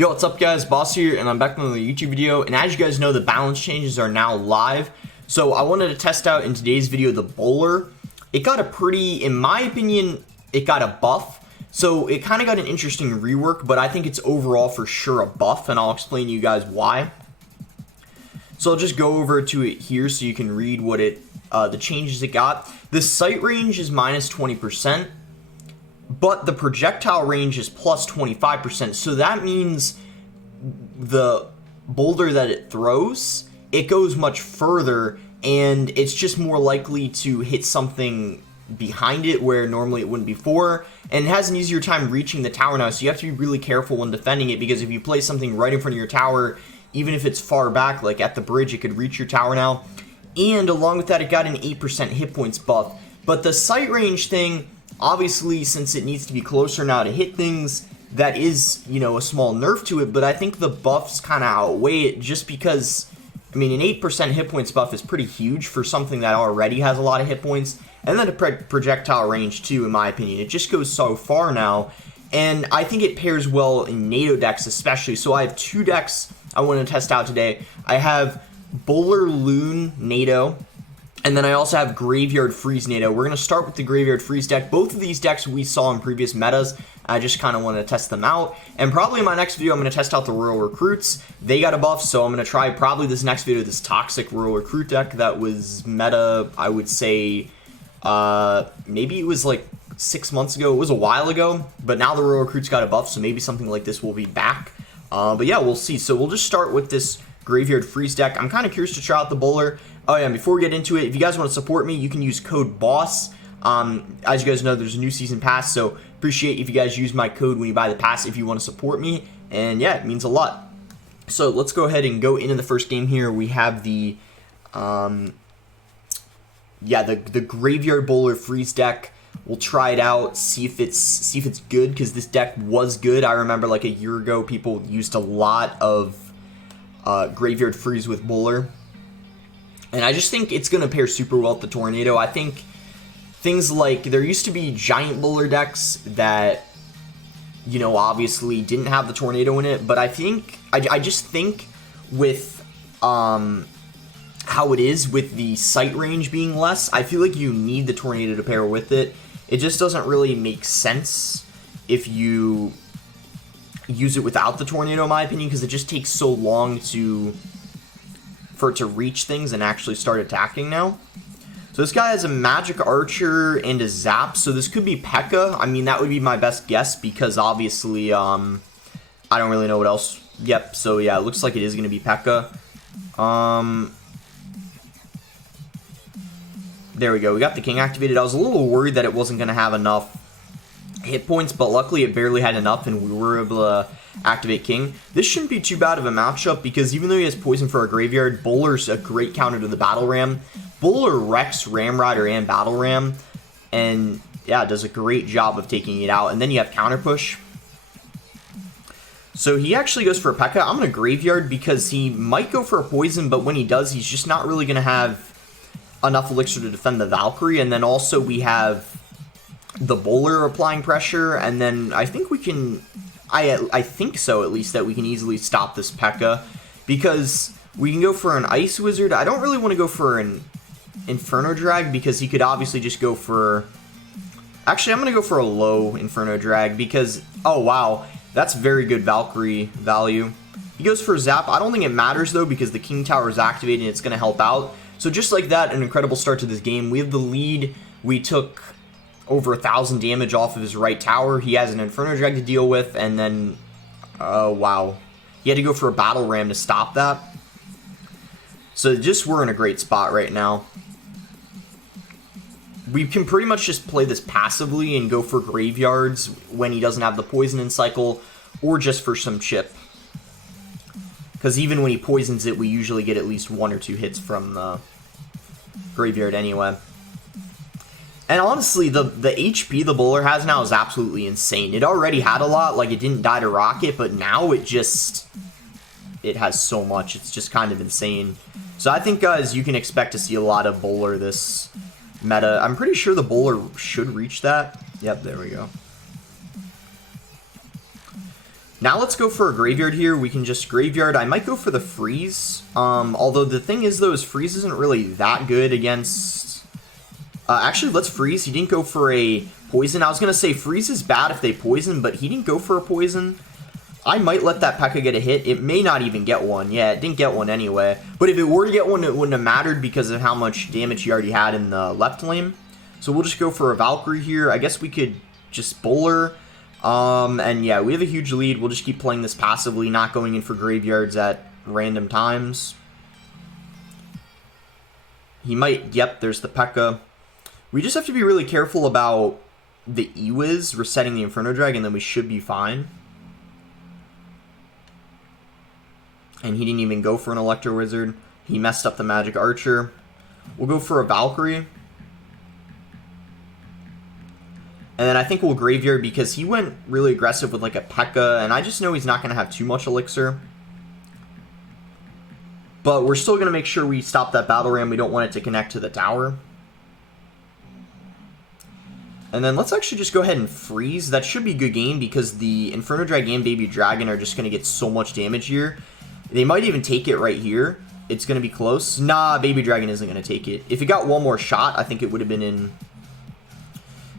Yo, what's up guys, Boss here, and I'm back with another YouTube video, and as you guys know, the balance changes are now live, so I wanted to test out in today's video the BOWLER. It got a pretty, in my opinion, it got a buff, so it kind of got an interesting rework, but I think it's overall for sure a buff, and I'll explain to you guys why. So I'll just go over to it here so you can read what the changes it got. The sight range is minus 20%. But the projectile range is plus 25%, so that means the boulder that it throws, it goes much further, and it's just more likely to hit something behind it where normally it wouldn't before, and it has an easier time reaching the tower now, so you have to be really careful when defending it, because if you place something right in front of your tower, even if it's far back, like at the bridge, it could reach your tower now. And along with that, it got an 8% hit points buff. But the sight range thing, obviously, since it needs to be closer now to hit things, that is, you know, a small nerf to it, but I think the buffs kind of outweigh it just because, I mean, an 8% hit points buff is pretty huge for something that already has a lot of hit points, and then the projectile range too, in my opinion. It just goes so far now, and I think it pairs well in NATO decks especially, so I have two decks I want to test out today. I have BOWLER Loon NATO, and then I also have Graveyard Freeze NATO. We're going to start with the Graveyard Freeze deck. Both of these decks we saw in previous metas. I just kind of want to test them out. And probably in my next video, I'm going to test out the Royal Recruits. They got a buff, so I'm going to try probably this next video, this Toxic Royal Recruit deck that was meta, I would say, maybe it was like 6 months ago. It was a while ago, but now the Royal Recruits got a buff, so maybe something like this will be back. But yeah, we'll see. So we'll just start with this Graveyard Freeze deck. I'm kind of curious to try out the BOWLER. Oh yeah, and before we get into it, if you guys want to support me, you can use code BOSS. As you guys know, there's a new season pass, so appreciate if you guys use my code when you buy the pass if you want to support me. And yeah, it means a lot. So let's go ahead and go into the first game here. We have the the Graveyard BOWLER Freeze deck. We'll try it out, see if it's good, because this deck was good. I remember like a year ago, people used a lot of Graveyard Freeze with BOWLER. And I just think it's going to pair super well with the Tornado. I think things like, there used to be giant BOWLER decks that, you know, obviously didn't have the Tornado in it. But I think, I just think with how it is with the sight range being less, I feel like you need the Tornado to pair with it. It just doesn't really make sense if you use it without the Tornado, in my opinion, because it just takes so long for it to reach things and actually start attacking now. So this guy has a Magic Archer and a Zap, so this could be P.E.K.K.A. I mean, that would be my best guess, because obviously, I don't really know what else. Yep, so yeah, it looks like it is going to be P.E.K.K.A. There we go, we got the King activated. I was a little worried that it wasn't going to have enough hit points, but luckily it barely had enough, and we were able to activate King. This shouldn't be too bad of a matchup, because even though he has poison for a graveyard, BOWLER's a great counter to the Battle Ram. BOWLER wrecks Ram Rider and Battle Ram, and yeah, does a great job of taking it out. And then you have Counter Push. So he actually goes for a P.E.K.K.A. I'm going to Graveyard, because he might go for a poison, but when he does, he's just not really going to have enough elixir to defend the Valkyrie. And then also we have the BOWLER applying pressure, and then I think we can, I think so at least, that we can easily stop this P.E.K.K.A. because we can go for an Ice Wizard. I don't really want to go for an Inferno Drag, because he could obviously just go for, actually I'm going to go for a low Inferno Drag, because, oh wow, that's very good Valkyrie value. He goes for a Zap. I don't think it matters though, because the King Tower is activated and it's going to help out. So just like that, an incredible start to this game. We have the lead. We took over 1,000 damage off of his right tower. He has an Inferno Drag to deal with, and then, wow. He had to go for a Battle Ram to stop that. So just, we're in a great spot right now. We can pretty much just play this passively and go for graveyards when he doesn't have the poison in cycle, or just for some chip. Because even when he poisons it, we usually get at least 1 or 2 hits from the graveyard anyway. And honestly, the HP the BOWLER has now is absolutely insane. It already had a lot, like it didn't die to Rocket, but now it has so much. It's just kind of insane. So I think, guys, you can expect to see a lot of BOWLER this meta. I'm pretty sure the BOWLER should reach that. Yep, there we go. Now let's go for a graveyard here. We can just graveyard. I might go for the freeze. Although the thing is, though, is freeze isn't really that good against... actually, let's freeze. He didn't go for a poison. I was going to say freeze is bad if they poison, but he didn't go for a poison. I might let that P.E.K.K.A get a hit. It may not even get one. Yeah, it didn't get one anyway. But if it were to get one, it wouldn't have mattered because of how much damage he already had in the left lane. So we'll just go for a Valkyrie here. I guess we could just bowler. And yeah, we have a huge lead. We'll just keep playing this passively, not going in for graveyards at random times. He might, yep, there's the P.E.K.K.A. We just have to be really careful about the E-Wiz resetting the Inferno Dragon, then we should be fine. And he didn't even go for an Electro Wizard. He messed up the Magic Archer. We'll go for a Valkyrie. And then I think we'll graveyard because he went really aggressive with like a P.E.K.K.A. And I just know he's not going to have too much Elixir. But we're still going to make sure we stop that Battle Ram. We don't want it to connect to the tower. And then let's actually just go ahead and freeze. That should be a good game because the Inferno Dragon and Baby Dragon are just going to get so much damage here. They might even take it right here. It's going to be close. Nah, Baby Dragon isn't going to take it. If it got one more shot, I think it would have been in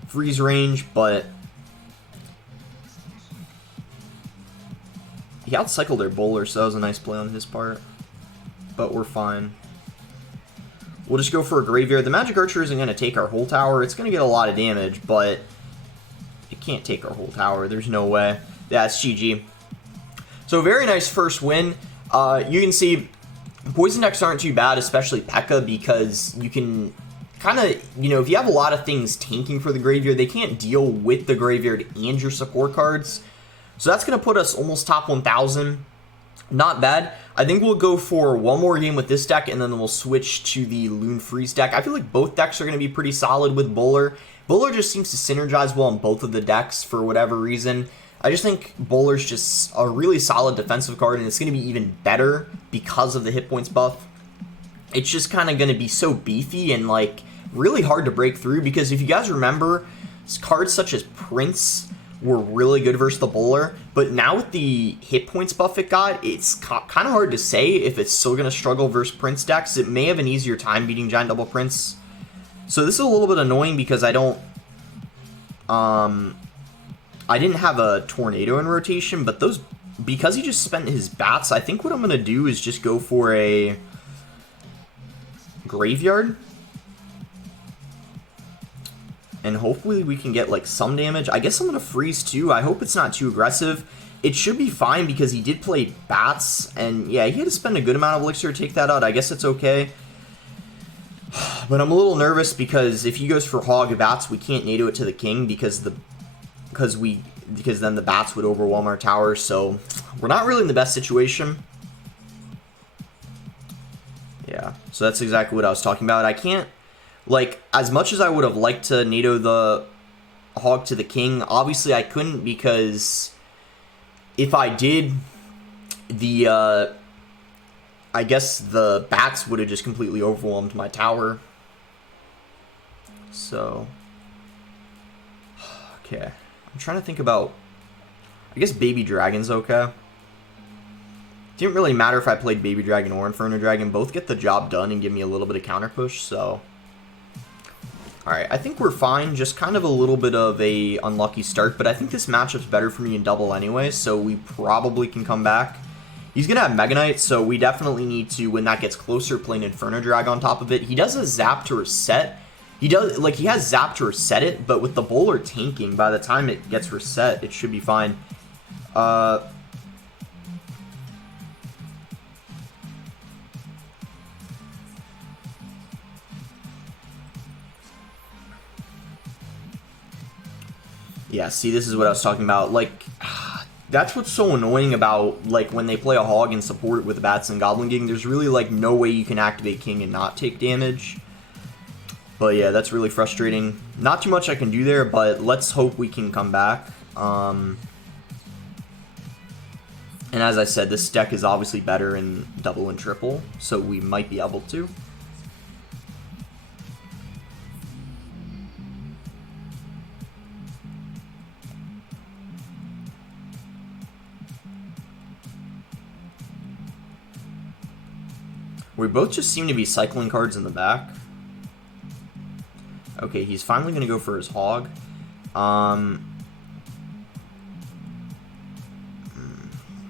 freeze range, but he outcycled their bowler, so that was a nice play on his part. But we're fine. We'll just go for a graveyard. The Magic Archer isn't going to take our whole tower. It's going to get a lot of damage, but it can't take our whole tower. There's no way. Yeah, it's GG. So very nice first win. You can see poison decks aren't too bad, especially P.E.K.K.A, because you can kind of, you know, if you have a lot of things tanking for the graveyard, they can't deal with the graveyard and your support cards. So that's going to put us almost top 1,000. Not bad. I think we'll go for one more game with this deck, and then we'll switch to the Loon Freeze deck. I feel like both decks are going to be pretty solid with BOWLER. BOWLER just seems to synergize well on both of the decks for whatever reason. I just think BOWLER's just a really solid defensive card, and it's going to be even better because of the hit points buff. It's just kind of going to be so beefy and, like, really hard to break through, because if you guys remember, cards such as Prince were really good versus the BOWLER, but now with the hit points buff it got, it's kind of hard to say if it's still going to struggle versus Prince decks. It may have an easier time beating Giant Double Prince. So this is a little bit annoying because I didn't have a Tornado in rotation, but those, because he just spent his bats, I think what I'm going to do is just go for a graveyard. And hopefully we can get like some damage. I guess I'm going to freeze too. I hope it's not too aggressive. It should be fine because he did play bats. And yeah, he had to spend a good amount of elixir to take that out. I guess it's okay. But I'm a little nervous because if he goes for hog bats, we can't NATO it to the king because then the bats would overwhelm our tower. So we're not really in the best situation. Yeah, so that's exactly what I was talking about. I can't, like, as much as I would have liked to NATO the hog to the king, obviously I couldn't, because if I did, I guess the bats would have just completely overwhelmed my tower. So, okay. I'm trying to think about, I guess Baby Dragon's okay. Didn't really matter if I played Baby Dragon or Inferno Dragon. Both get the job done and give me a little bit of counter push, so. Alright, I think we're fine. Just kind of a little bit of a unlucky start, but I think this matchup's better for me in double anyway, so we probably can come back. He's going to have Mega Knight, so we definitely need to, when that gets closer, play an Inferno Drag on top of it. He does a zap to reset. He has zap to reset it, but with the BOWLER tanking, by the time it gets reset, it should be fine. Yeah, see, this is what I was talking about. Like, that's what's so annoying about, like, when they play a hog and support with bats and Goblin King. There's really, like, no way you can activate King and not take damage. But yeah, that's really frustrating. Not too much I can do there, but let's hope we can come back. And as I said, this deck is obviously better in double and triple, so we might be able to. We both just seem to be cycling cards in the back. Okay, he's finally going to go for his hog.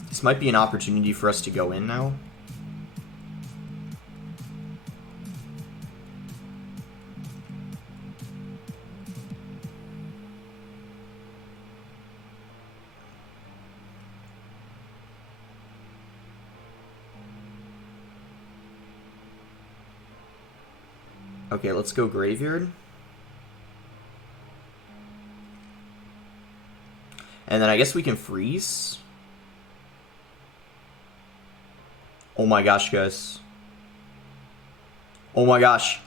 This might be an opportunity for us to go in now. Okay, let's go graveyard. And then I guess we can freeze. Oh my gosh, guys. Oh my gosh.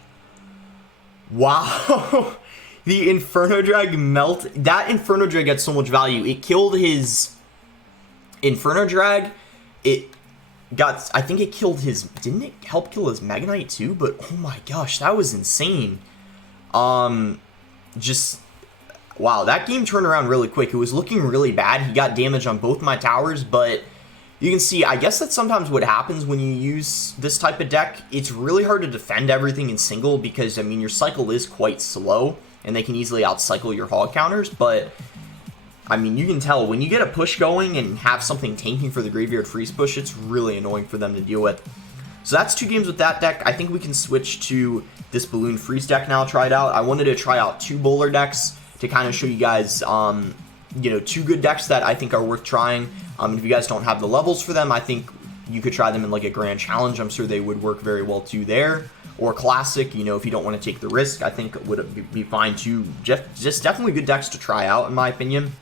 Wow. The Inferno Drag melt. That Inferno Drag gets so much value. It killed his Inferno Drag. It got, I think it killed his, didn't it help kill his Mega Knight too? But oh my gosh, that was insane. Just, wow, that game turned around really quick. It was looking really bad. He got damage on both my towers, but you can see, I guess that's sometimes what happens when you use this type of deck. It's really hard to defend everything in single because, I mean, your cycle is quite slow, and they can easily outcycle your hog counters, but I mean, you can tell when you get a push going and have something tanking for the graveyard freeze push, it's really annoying for them to deal with. So that's 2 games with that deck. I think we can switch to this balloon freeze deck now, try it out. I wanted to try out 2 bowler decks to kind of show you guys, you know, 2 good decks that I think are worth trying. If you guys don't have the levels for them, I think you could try them in like a grand challenge. I'm sure they would work very well too there. Or classic, you know, if you don't want to take the risk, I think it would be fine too. Just definitely good decks to try out, in my opinion.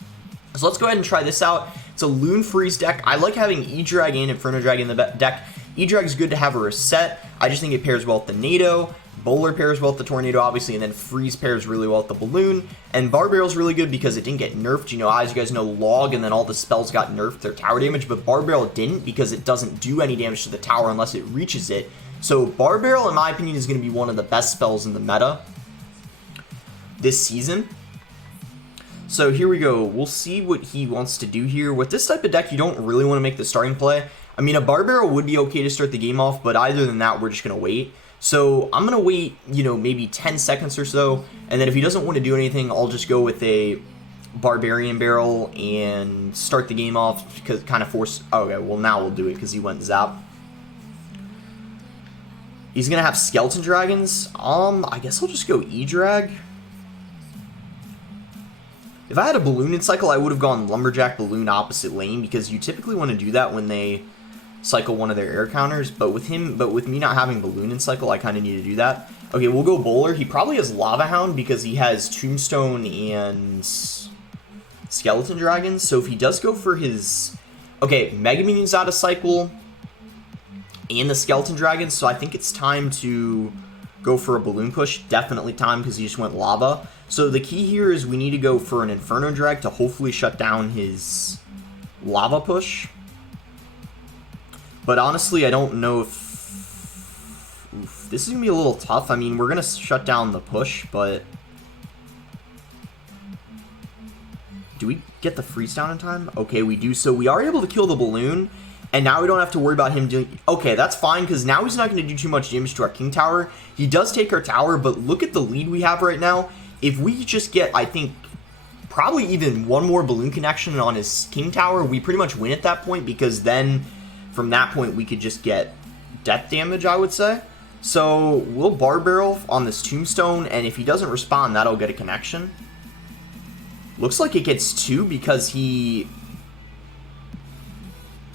So let's go ahead and try this out. It's a Loon Freeze deck. I like having E-Drag and Inferno Drag in the deck. E-Drag is good to have a reset. I just think it pairs well with the NATO. Bowler pairs well with the Tornado, obviously, and then Freeze pairs really well with the Balloon. And Bar Barrel's really good because it didn't get nerfed. You know, as you guys know, Log and then all the spells got nerfed their tower damage, but Bar Barrel didn't because it doesn't do any damage to the tower unless it reaches it. So Bar Barrel, in my opinion, is going to be one of the best spells in the meta this season. So here we go. We'll see what he wants to do here. With this type of deck, you don't really want to make the starting play. I mean, a Bar Barrel would be okay to start the game off, but other than that, we're just going to wait. So I'm going to wait, you know, maybe 10 seconds or so, and then if he doesn't want to do anything, I'll just go with a Barbarian Barrel and start the game off, because kind of force... Okay, well, now we'll do it because he went Zap. He's going to have Skeleton Dragons. I guess I'll just go E-Drag. If I had a Balloon in cycle, I would have gone Lumberjack Balloon opposite lane, because you typically want to do that when they cycle one of their air counters, but with me not having Balloon in cycle, I kind of need to do that. Okay, we'll go Bowler. He probably has Lava Hound because he has Tombstone and Skeleton Dragons, so if he does go for his... Okay, Mega Minion's out of cycle, and the Skeleton Dragons, so I think it's time to go for a Balloon push. Definitely time, because he just went Lava. So the key here is we need to go for an Inferno Drag to hopefully shut down his Lava push. But honestly, I don't know if... Oof, this is going to be a little tough. I mean, we're going to shut down the push, but... Do we get the freeze down in time? Okay, we do. So we are able to kill the Balloon, and now we don't have to worry about him doing... Okay, that's fine, because now he's not going to do too much damage to our King Tower. He does take our tower, but look at the lead we have right now. If we just get, I think, probably even one more Balloon connection on his King Tower, we pretty much win at that point, because then... From that point, we could just get death damage, I would say. So, we'll Bar Barrel on this Tombstone, and if he doesn't respond, that'll get a connection. Looks like it gets 2 because he...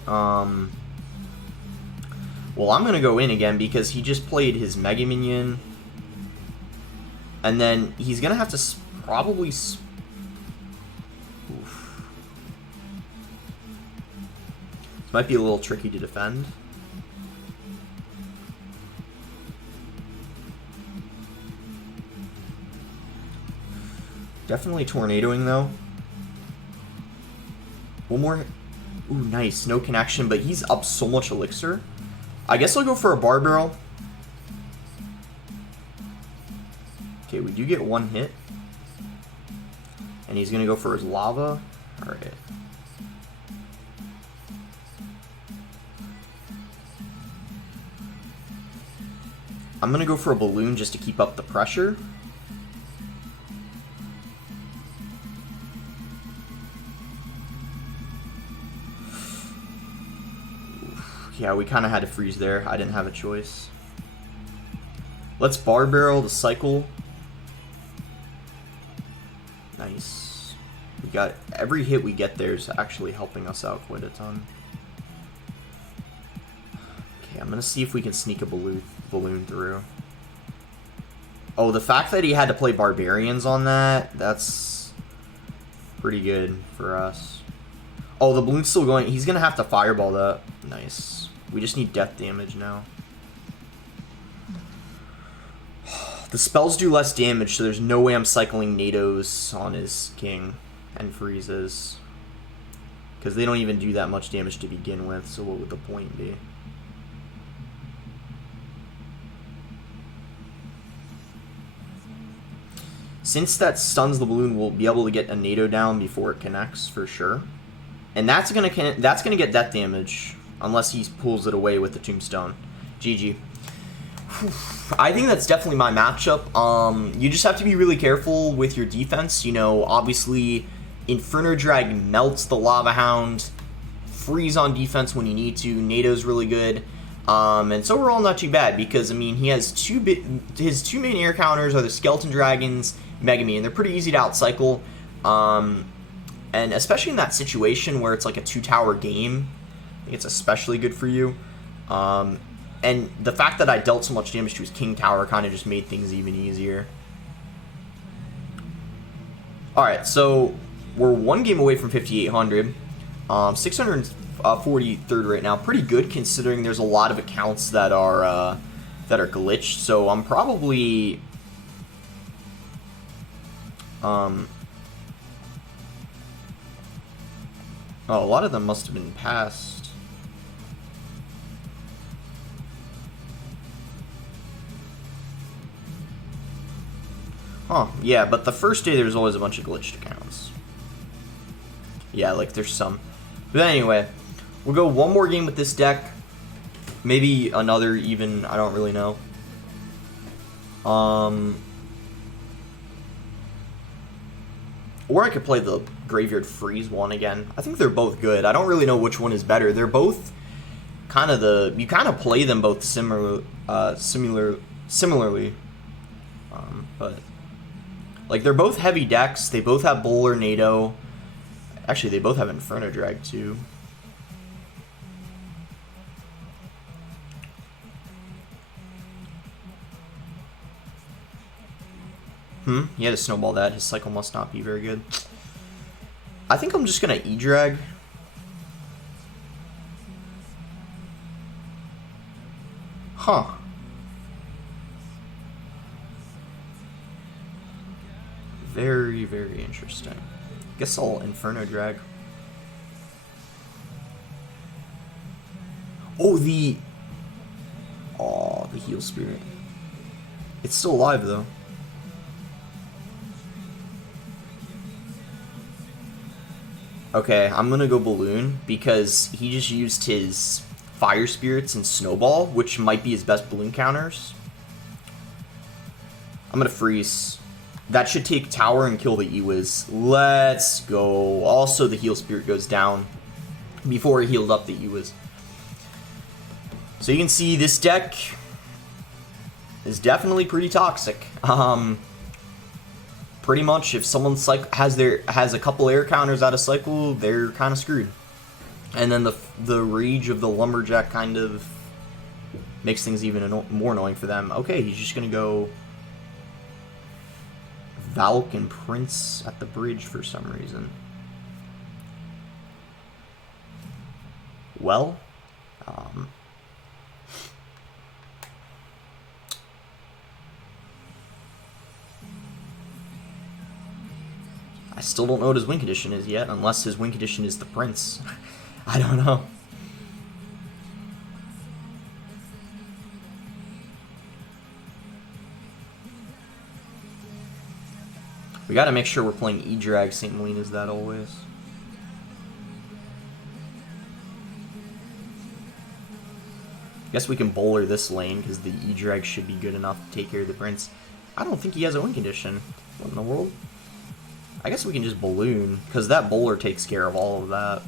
Well, I'm going to go in again because he just played his Mega Minion. And then he's going to have to probably... Might be a little tricky to defend. Definitely tornadoing though. One more. Ooh, nice. No connection, but he's up so much elixir. I guess I'll go for a Bar Barrel. Okay, we do get 1 hit. And he's going to go for his Lava. Alright. I'm gonna go for a balloon just to keep up the pressure. Yeah, we kind of had to freeze there. I didn't have a choice. Let's bar barrel the cycle. Nice. We got every hit we get there is actually helping us out quite a ton. Okay, I'm gonna see if we can sneak a balloon through. Oh, the fact that he had to play barbarians on that's pretty good for us. Oh, the balloon's still going. He's gonna have to fireball that. Nice. We just need death damage now. The spells do less damage, so there's no way I'm cycling NATOs on his king and freezes. Because they don't even do that much damage to begin with, so what would the point be? Since that stuns the balloon, we'll be able to get a NATO down before it connects, for sure. And that's gonna get death damage, unless he pulls it away with the tombstone. GG. I think that's definitely my matchup. You just have to be really careful with your defense. You know, obviously, Inferno Drag melts the Lava Hound. Freeze on defense when you need to. NATO's really good. And so overall, not too bad, because, I mean, he has his two main air counters are the Skeleton Dragons, Megami, and they're pretty easy to outcycle. And especially in that situation where it's like a 2-tower game, I think it's especially good for you. And the fact that I dealt so much damage to his King Tower kind of just made things even easier. Alright, so we're one game away from 5,800. 643rd right now. Pretty good considering there's a lot of accounts that are glitched. So I'm probably... Oh, a lot of them must have been passed. Huh, yeah, but the first day there's always a bunch of glitched accounts. Yeah, like there's some. But anyway, we'll go one more game with this deck. Maybe another even, I don't really know. Or I could play the Graveyard Freeze one again. I think they're both good. I don't really know which one is better. They're both kind of you kind of play them both similarly. But like they're both heavy decks. They both have Bowler, NATO. Actually, they both have Inferno Drag too. He had to snowball that. His cycle must not be very good. I think I'm just gonna E-drag. Huh. Very, very interesting. Guess I'll Inferno Drag. Oh, the Heal Spirit. It's still alive though. Okay, I'm gonna go Balloon because he just used his Fire Spirits and Snowball, which might be his best balloon counters. I'm gonna freeze. That should take Tower and kill the Ewiz. Let's go. Also, the Heal Spirit goes down before he healed up the Ewiz. So you can see this deck is definitely pretty toxic. Pretty much, if someone has a couple air counters out of cycle, they're kind of screwed. And then the Rage of the Lumberjack kind of makes things even more annoying for them. Okay, he's just gonna go Valk and Prince at the bridge for some reason. Well, I still don't know what his win condition is yet, unless his win condition is the Prince. I don't know. We gotta make sure we're playing E-Drag St. Melina's that always. Guess we can bowler this lane because the E-Drag should be good enough to take care of the prince. I don't think he has a win condition. What in the world? I guess we can just balloon because that bowler takes care of all of that.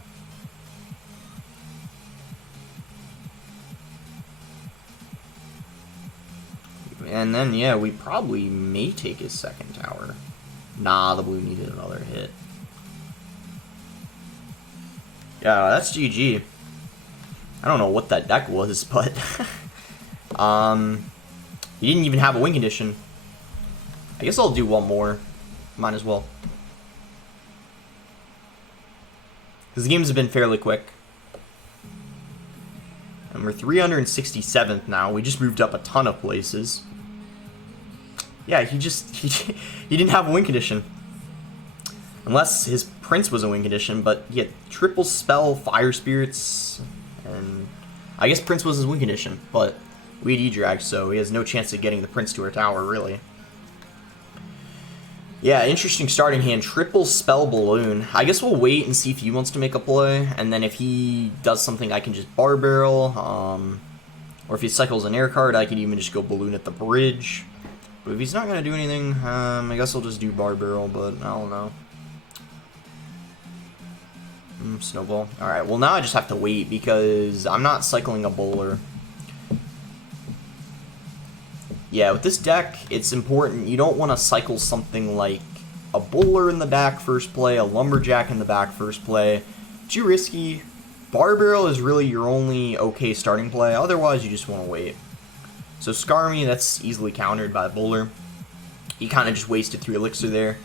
And then, yeah, we probably may take his second tower. Nah, the blue needed another hit. Yeah, that's GG. I don't know what that deck was, but he didn't even have a win condition. I guess I'll do one more. Might as well. Because the games have been fairly quick. And we're 367th now. We just moved up a ton of places. Yeah, he didn't have a win condition. Unless his prince was a win condition, but he had triple spell, fire spirits, and I guess prince was his win condition, but we had E-Drag, so he has no chance of getting the prince to our tower, really. Yeah, interesting starting hand. Triple spell balloon. I guess we'll wait and see if he wants to make a play, and then if he does something, I can just bar barrel, or if he cycles an air card, I can even just go balloon at the bridge. But if he's not going to do anything, I guess I'll just do bar barrel, but I don't know. Snowball. Alright, well now I just have to wait because I'm not cycling a bowler. Yeah, with this deck, it's important. You don't want to cycle something like a bowler in the back first play, a lumberjack in the back first play. Too risky. Bar barrel is really your only okay starting play. Otherwise, you just want to wait. So Skarmy, that's easily countered by bowler. He kind of just wasted 3 elixir there.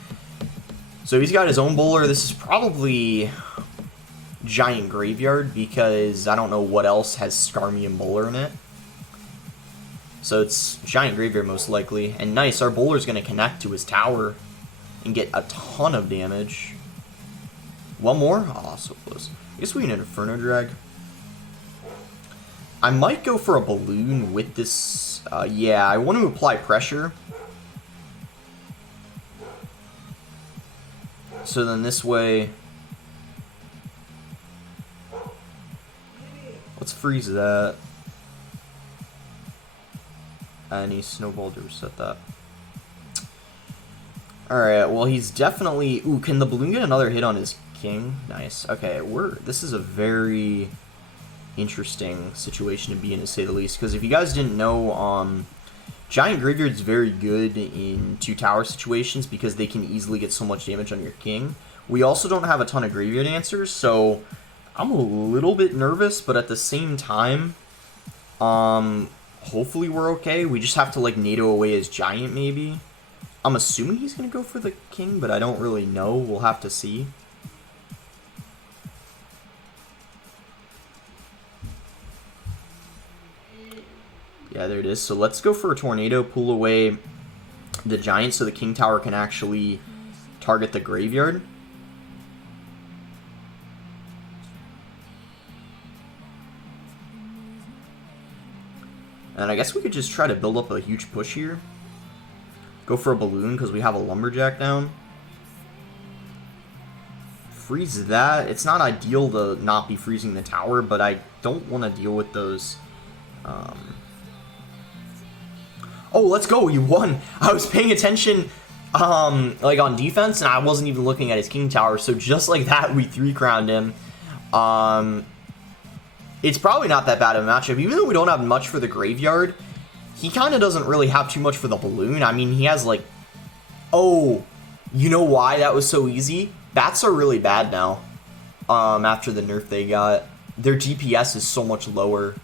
So he's got his own bowler. This is probably Giant Graveyard because I don't know what else has Skarmy and bowler in it. So it's Giant Graveyard most likely. And nice, our bowler's going to connect to his tower and get a ton of damage. One more? Oh, so close. I guess we need an Inferno Drag. I might go for a balloon with this. Yeah, I want to apply pressure. So then this way, let's freeze that. And he snowballed to reset that. Alright, well he's definitely... Ooh, can the balloon get another hit on his king? Nice. Okay, this is a very interesting situation to be in, to say the least. Because if you guys didn't know, Giant Graveyard's very good in 2 tower situations because they can easily get so much damage on your king. We also don't have a ton of graveyard answers, so I'm a little bit nervous, but at the same time, hopefully we're okay. We just have to like NATO away his giant maybe. I'm assuming he's going to go for the king, but I don't really know. We'll have to see. Yeah, there it is. So let's go for a tornado, pull away the giant so the king tower can actually target the graveyard. And I guess we could just try to build up a huge push here. Go for a balloon because we have a lumberjack down. Freeze that. It's not ideal to not be freezing the tower, but I don't want to deal with those. Oh, let's go. You won. I was paying attention like on defense, and I wasn't even looking at his king tower. So just like that, we 3-crowned him. It's probably not that bad of a matchup. Even though we don't have much for the graveyard, he kind of doesn't really have too much for the balloon. I mean, he has like... Oh, you know why that was so easy? Bats are really bad now after the nerf they got. Their DPS is so much lower.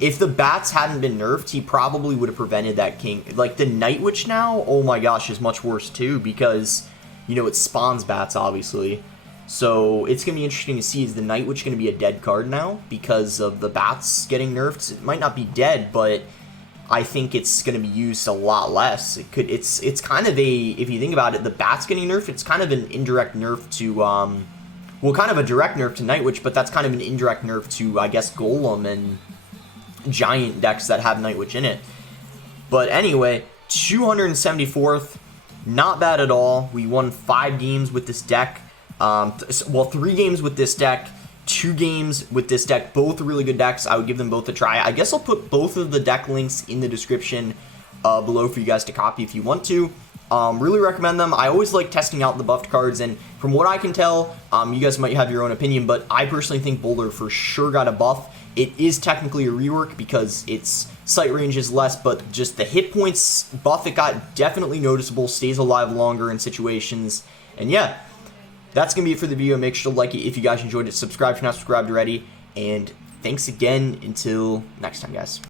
If the bats hadn't been nerfed, he probably would have prevented that king. Like, the Night Witch now, oh my gosh, is much worse too because, you know, it spawns bats, obviously. So it's going to be interesting to see, is the Night Witch going to be a dead card now because of the bats getting nerfed? It might not be dead, but I think it's going to be used a lot less. It's kind of a, if you think about it, the bats getting nerfed, it's kind of an indirect nerf to, well, kind of a direct nerf to Night Witch, but that's kind of an indirect nerf to, I guess, Golem and Giant decks that have Night Witch in it. But anyway, 274th, not bad at all. We won 5 games with this deck. Well, 3 games with this deck, 2 games with this deck, both really good decks. I would give them both a try. I guess I'll put both of the deck links in the description below for you guys to copy if you want to. Really recommend them. I always like testing out the buffed cards, and from what I can tell, you guys might have your own opinion, but I personally think Boulder for sure got a buff. It is technically a rework because its sight range is less, but just the hit points buff it got definitely noticeable, stays alive longer in situations, and yeah, that's going to be it for the video. Make sure to like it if you guys enjoyed it, subscribe if you're not subscribed already, and thanks again until next time, guys.